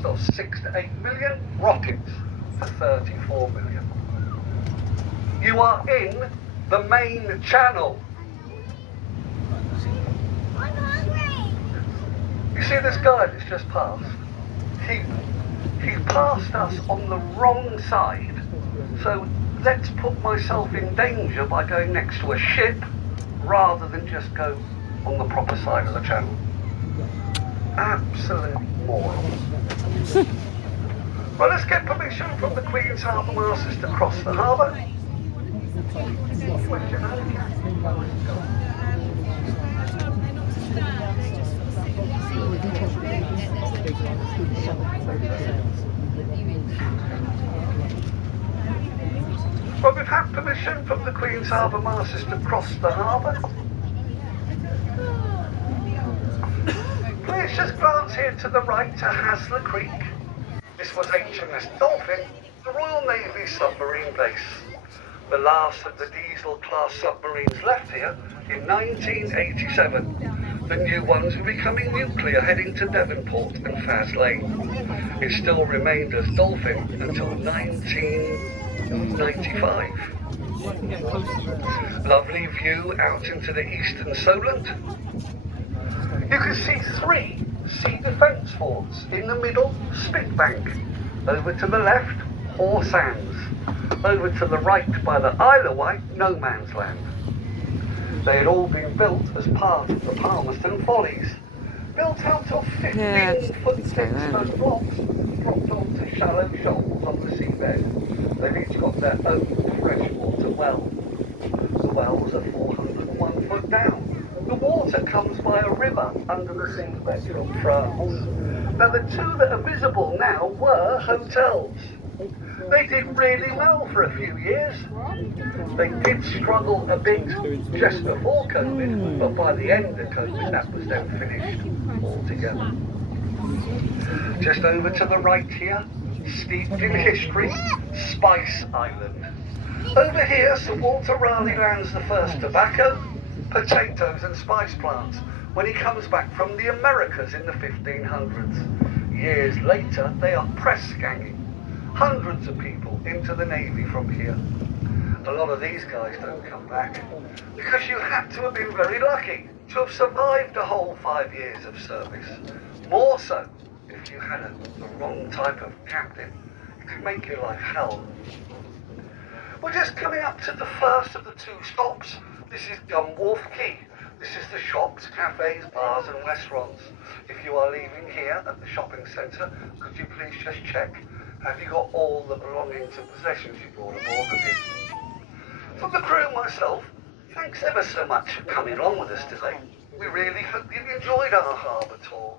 cost of 6 to 8 million, rockets for 34 million. You are in the main channel. I'm hungry. You see this guy that's just passed? He passed us on the wrong side. So let's put myself in danger by going next to a ship rather than just go on the proper side of the channel. Absolute morons. Well, let's get permission from the Queen's Harbour Masters to cross the harbour. Well, we've had permission from the Queen's Harbour Masters to cross the harbour. Please just glance here to the right to Hasler Creek. This was HMS Dolphin, the Royal Navy submarine base. The last of the diesel-class submarines left here in 1987. The new ones were becoming nuclear, heading to Devonport and Faslane. It still remained as Dolphin until 1995. Lovely view out into the eastern Solent. You can see 3 sea defence forts. In the middle, Spitbank. Over to the left, Hoare Sands. Over to the right by the Isle of Wight, no man's land. They had all been built as part of the Palmerston Follies. Built out of 15-foot thick stone blocks, dropped onto shallow shoals on the seabed. They've each got their own freshwater well. The wells are 401 foot down. The water comes by a river under the seabed from France. Now the 2 that are visible now were hotels. They did really well for a few years. They did struggle a bit just before COVID, but by the end of COVID that was then finished altogether. Just over to the right here, steeped in history, Spice Island. Over here, Sir Walter Raleigh lands the first tobacco, potatoes and spice plants when he comes back from the Americas in the 1500s. Years later, they are press ganging hundreds of people into the Navy from here. A lot of these guys don't come back because you had to have been very lucky to have survived a whole 5 years of service. More so if you had the wrong type of captain. It could make your life hell. We're just coming up to the first of the 2 stops. This is Gunwharf Quay. This is the shops, cafes, bars and restaurants. If you are leaving here at the shopping centre, could you please just check, have you got all the belongings and possessions you brought aboard with you? From the crew and myself, thanks ever so much for coming along with us today. We really hope you've enjoyed our harbour tour.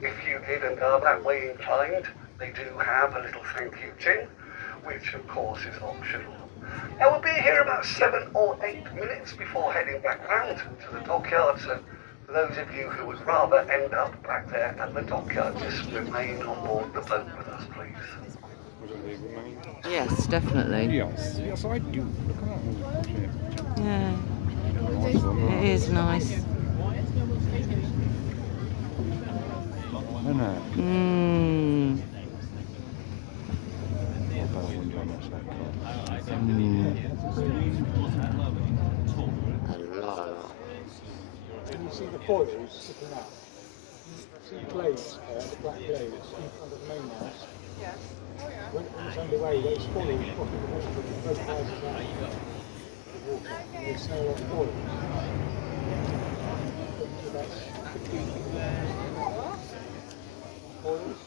If you did and are that way inclined, they do have a little thank you tin, which of course is optional. Now we'll be here about 7 or 8 minutes before heading back round to the dockyard, so for those of you who would rather end up back there at the dockyard, just remain on board the boat with us, please. Yes, definitely. Yes, yes I do. Look at that. Yeah, Nice one, it is nice. Isn't it? Mmm. What about when you're not so Can you see the foils sticking up? See the blades there, the black blades in front of the mainmast? Yes. When it's underway, those foils popping the water with both sides of the water. And they sail off foils. So that's 15 foils.